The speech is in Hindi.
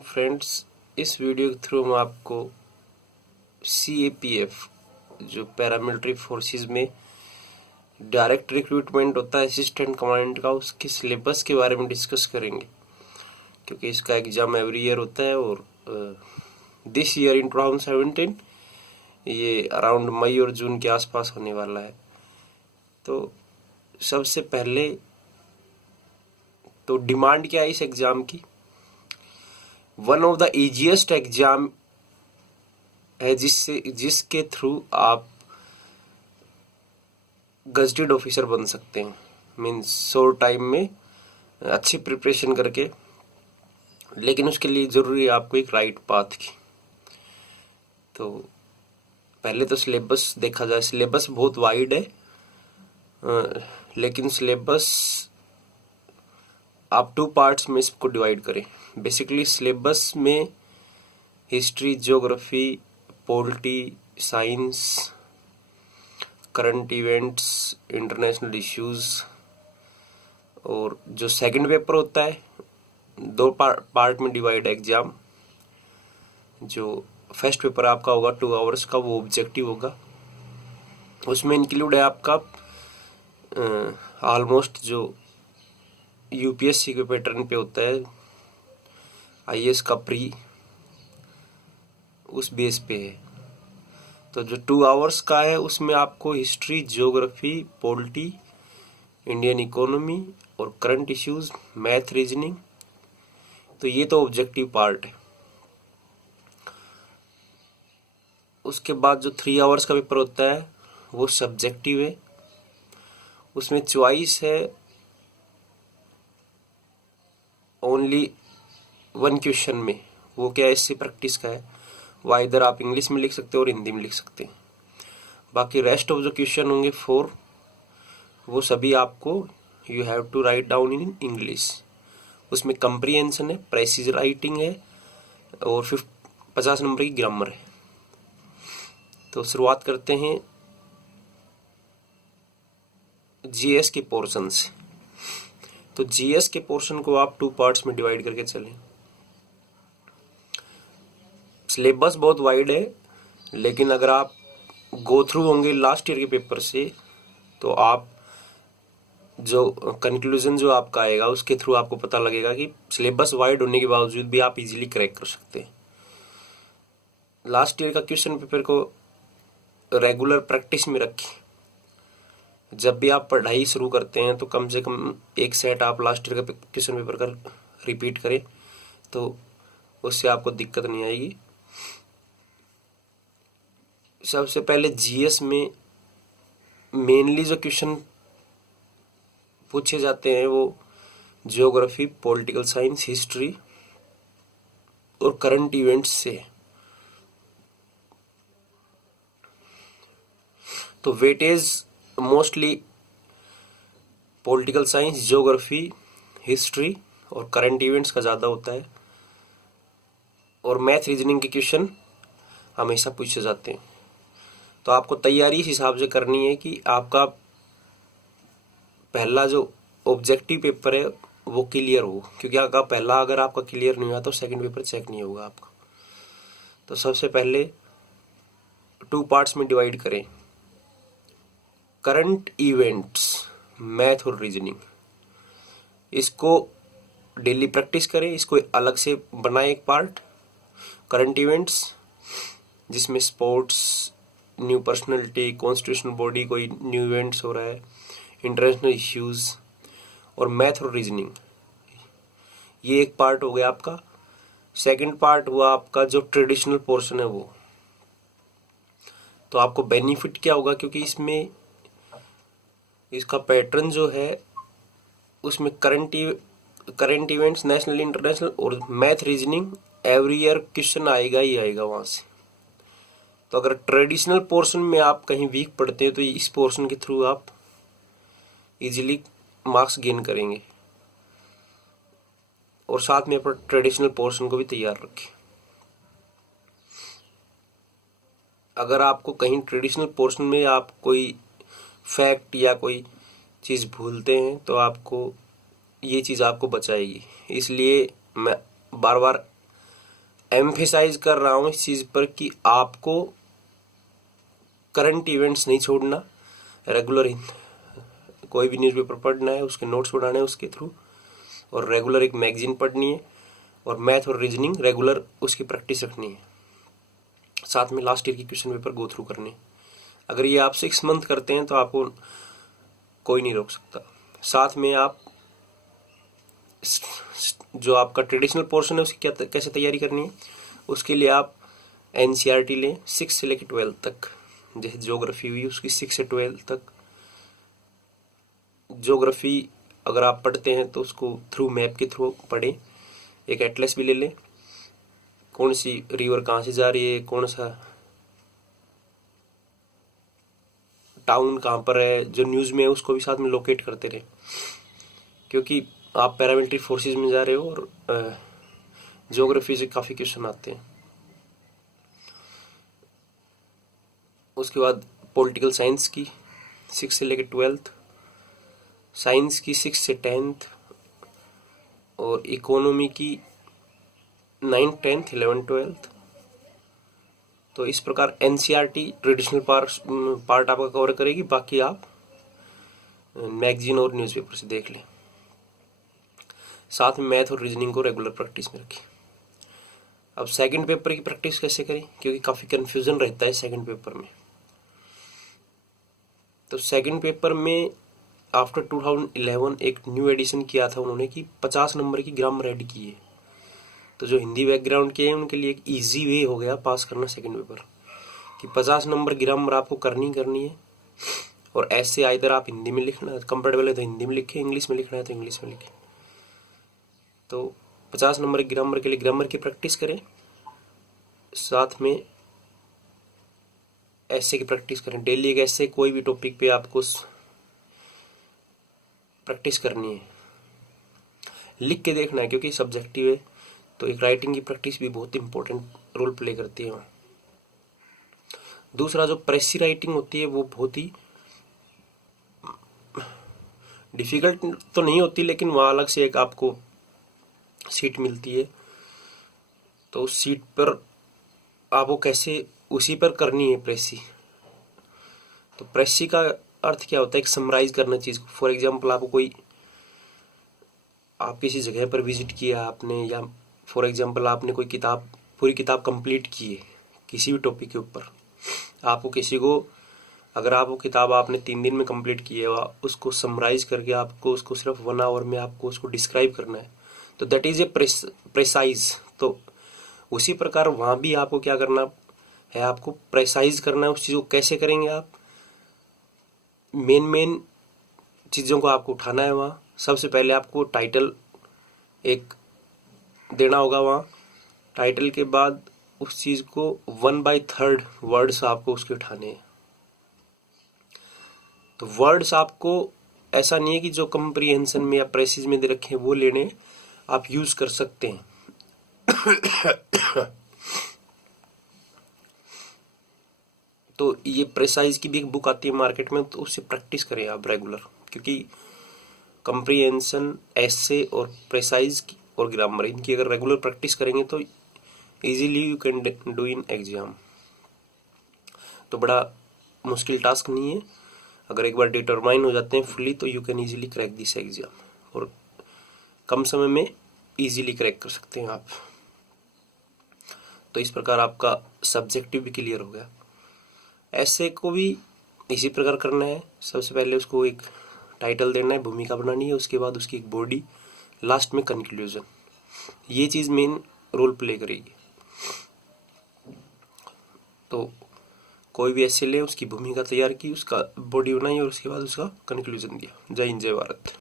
फ्रेंड्स, इस वीडियो के थ्रू हम आपको CAPF जो पैरामिलिट्री फोर्सेस में डायरेक्ट रिक्रूटमेंट होता है असिस्टेंट कमांडेंट का, उसके सिलेबस के बारे में डिस्कस करेंगे क्योंकि इसका एग्ज़ाम एवरी ईयर होता है। और दिस ईयर इन 2017 ये अराउंड मई और जून के आसपास होने वाला है। तो सबसे पहले तो डिमांड क्या है इस एग्ज़ाम की? One of the easiest exam है जिसके थ्रू आप गजेटेड ऑफिसर बन सकते हैं। मीन्स शॉर्ट टाइम में अच्छी प्रिपरेशन करके, लेकिन उसके लिए ज़रूरी है आपको एक राइट पाथ की। तो पहले तो सिलेबस देखा जाए, सिलेबस बहुत वाइड है, लेकिन सिलेबस आप 2 पार्ट्स में इसको डिवाइड करें। बेसिकली सिलेबस में history, geography, polity, science, current events, international issues, और जो सेकंड पेपर होता है 2 पार्ट में डिवाइड है एग्जाम। जो फर्स्ट पेपर आपका होगा 2 आवर्स का, वो ऑब्जेक्टिव होगा। उसमें इंक्लूड है आपका ऑलमोस्ट जो UPSC के पैटर्न पे होता है, IAS का प्री, उस बेस पे है। तो जो 2 आवर्स का है उसमें आपको history, geography, polity, Indian economy और करंट इश्यूज, मैथ, रीजनिंग, तो ये तो ऑब्जेक्टिव पार्ट है। उसके बाद जो 3 आवर्स का पेपर होता है वो सब्जेक्टिव है। उसमें चॉइस है ओनली 1 क्वेश्चन में। वो क्या है, इससे प्रैक्टिस का है। वो इधर आप इंग्लिश में लिख सकते हो और हिंदी में लिख सकते हैं। बाकी रेस्ट ऑफ जो क्वेश्चन होंगे 4, वो सभी आपको you have to write down in English. उसमें कंप्रीहेंशन है, प्रेसिज राइटिंग है और 50 नंबर की ग्रामर है। तो शुरुआत करते हैं GS के पोर्शन से। तो GS के पोर्शन को आप 2 पार्ट्स में डिवाइड करके चलें। सिलेबस बहुत वाइड है, लेकिन अगर आप गो थ्रू होंगे लास्ट ईयर के पेपर से, तो आप जो कंक्लूजन जो आपका आएगा उसके थ्रू आपको पता लगेगा कि सिलेबस वाइड होने के बावजूद भी आप इजीली क्रैक कर सकते हैं। लास्ट ईयर का क्वेश्चन पेपर को रेगुलर प्रैक्टिस में रखें। जब भी आप पढ़ाई शुरू करते हैं तो कम से कम 1 सेट आप लास्ट ईयर का क्वेश्चन पेपर का रिपीट करें, तो उससे आपको दिक्कत नहीं आएगी। सबसे पहले GS में मेनली जो क्वेश्चन पूछे जाते हैं वो ज्योग्राफी, पॉलिटिकल साइंस, हिस्ट्री और करंट इवेंट्स से। तो weightage mostly political science, geography, history और करंट इवेंट्स का ज़्यादा होता है। और मैथ, रीजनिंग के क्वेश्चन हमेशा पूछे जाते हैं। तो आपको तैयारी इस हिसाब से करनी है कि आपका पहला जो ऑब्जेक्टिव पेपर है वो क्लियर हो, क्योंकि अगर आपका क्लियर नहीं हुआ तो सेकंड पेपर चेक नहीं होगा आपका। तो सबसे पहले 2 पार्ट्स में डिवाइड करें। करंट इवेंट्स, मैथ और रीजनिंग, इसको डेली प्रैक्टिस करें। इसको अलग से बनाए एक पार्ट, करंट इवेंट्स, जिसमें sports, new personality, constitutional body, कोई न्यू इवेंट्स हो रहा है, इंटरनेशनल इश्यूज, और मैथ और रीजनिंग, ये एक पार्ट हो गया आपका। सेकंड पार्ट हुआ आपका जो ट्रेडिशनल पोर्शन है वो। तो आपको बेनिफिट क्या होगा, क्योंकि इसमें इसका पैटर्न जो है उसमें करंट इवेंट्स, नेशनल, इंटरनेशनल और math, reasoning every year question आएगा ही आएगा वहाँ से। तो अगर ट्रेडिशनल पोर्शन में आप कहीं वीक पढ़ते हैं तो इस पोर्शन के थ्रू आप इजीली मार्क्स गेन करेंगे। और साथ में अपना ट्रेडिशनल पोर्शन को भी तैयार रखें। अगर आपको कहीं ट्रेडिशनल पोर्शन में आप कोई फैक्ट या कोई चीज़ भूलते हैं तो ये चीज़ आपको बचाएगी। इसलिए मैं बार बार एम्फेसाइज कर रहा हूँ इस चीज़ पर कि आपको करंट इवेंट्स नहीं छोड़ना, रेगुलर कोई भी न्यूज़पेपर पढ़ना है, उसके नोट्स बनाने हैं उसके थ्रू, और रेगुलर एक मैगजीन पढ़नी है, और मैथ और रीजनिंग रेगुलर उसकी प्रैक्टिस रखनी है। साथ में लास्ट ईयर की क्वेश्चन पेपर गो थ्रू करने। अगर ये आप 6 मंथ करते हैं तो आपको कोई नहीं रोक सकता। साथ में आप जो आपका ट्रेडिशनल पोर्शन है उसकी क्या कैसे तैयारी करनी है, उसके लिए आप एनसीईआरटी लें 6 से लेकर 12 तक। जैसे ज्योग्राफी हुई उसकी 6 से 12 तक। ज्योग्राफी अगर आप पढ़ते हैं तो उसको थ्रू मैप के थ्रू पढ़ें। एक एटलस भी ले लें, कौन सी रिवर कहाँ से जा रही है, कौन सा टाउन कहाँ पर है, जो न्यूज़ में है उसको भी साथ में लोकेट करते रहे, क्योंकि आप पैरामिलिट्री फोर्सेस में जा रहे हो और ज्योग्राफी से काफ़ी क्वेश्चन आते हैं। उसके बाद पॉलिटिकल साइंस की 6 से लेकर 12, साइंस की 6 से 10, और इकोनॉमी की 9, 10, 11, 12। तो इस प्रकार एनसीईआरटी ट्रेडिशनल पार्ट आपका कवर करेगी, बाकी आप मैगजीन और न्यूज़पेपर से देख लें। साथ में मैथ और रीजनिंग को रेगुलर प्रैक्टिस में रखें। अब सेकंड पेपर की प्रैक्टिस कैसे करें, क्योंकि काफ़ी कन्फ्यूज़न रहता है सेकंड पेपर में। तो सेकंड पेपर में आफ्टर 2011 एक न्यू एडिशन किया था उन्होंने कि 50 नंबर की ग्रामर ऐड की है। तो जो हिंदी बैकग्राउंड के हैं उनके लिए एक ईजी वे हो गया पास करना सेकंड पेपर, कि 50 नंबर ग्रामर आपको करनी है। और ऐसे आइदर आप हिंदी में लिखना, कंफर्टेबल है तो हिंदी में लिखें, इंग्लिश में लिखना है तो इंग्लिश में लिखें। तो 50 नंबर ग्रामर के लिए ग्रामर की प्रैक्टिस करें, साथ में ऐसे की प्रैक्टिस करें। डेली एक ऐसे कोई भी टॉपिक पे आपको प्रैक्टिस करनी है, लिख के देखना है, क्योंकि सब्जेक्टिव है। तो एक राइटिंग की प्रैक्टिस भी बहुत इंपॉर्टेंट रोल प्ले करती है वहाँ। दूसरा जो प्रेसी राइटिंग होती है वो बहुत ही डिफ़िकल्ट तो नहीं होती, लेकिन वहाँ अलग से एक आपको सीट मिलती है। तो उस सीट पर आपको कैसे उसी पर करनी है प्रेसी। तो प्रेसी का अर्थ क्या होता है, एक समराइज करना चीज़ को। फॉर एग्जांपल आप किसी जगह पर विजिट किया आपने, या फॉर एग्जांपल आपने कोई किताब पूरी किताब कंप्लीट की है किसी भी टॉपिक के ऊपर। आपको किसी को अगर आप वो किताब आपने 3 दिन में कंप्लीट की है, उसको समराइज करके आपको उसको सिर्फ 1 आवर में आपको उसको डिस्क्राइब करना है, तो दैट इज़ ए प्रेसाइज। तो उसी प्रकार वहाँ भी आपको क्या करना है, आपको प्रेसाइज करना है। उस चीज़ को कैसे करेंगे आप, मेन चीज़ों को आपको उठाना है वहाँ। सबसे पहले आपको टाइटल एक देना होगा वहाँ। टाइटल के बाद उस चीज़ को 1/3 वर्ड्स आपको उसके उठाने हैं। तो वर्ड्स आपको ऐसा नहीं है कि जो कंप्रीहेंशन में या प्रेसिज में दे रखे हैं वो लेने, आप यूज़ कर सकते हैं। तो ये प्रेसाइज की भी एक बुक आती है मार्केट में, तो उससे प्रैक्टिस करें आप रेगुलर, क्योंकि कंप्रीहेंशन, एसे और प्रेसाइज और ग्रामर, इनकी अगर रेगुलर प्रैक्टिस करेंगे तो easily you can do in exam. तो बड़ा मुश्किल टास्क नहीं है। अगर एक बार डिटरमाइन हो जाते हैं फुल्ली तो you can easily crack this exam, और कम समय में इजीली क्रैक कर सकते हैं आप। तो इस प्रकार आपका सब्जेक्टिव भी क्लियर हो गया। ऐसे को भी इसी प्रकार करना है। सबसे पहले उसको एक टाइटल देना है, भूमिका बनानी है, उसके बाद उसकी एक बॉडी, लास्ट में कंक्लूजन। ये चीज़ मेन रोल प्ले करेगी। तो कोई भी ऐसे ले, उसकी भूमिका तैयार की, उसका बॉडी बनाई और उसके बाद उसका कंक्लूजन दिया। जय हिंद, जय भारत।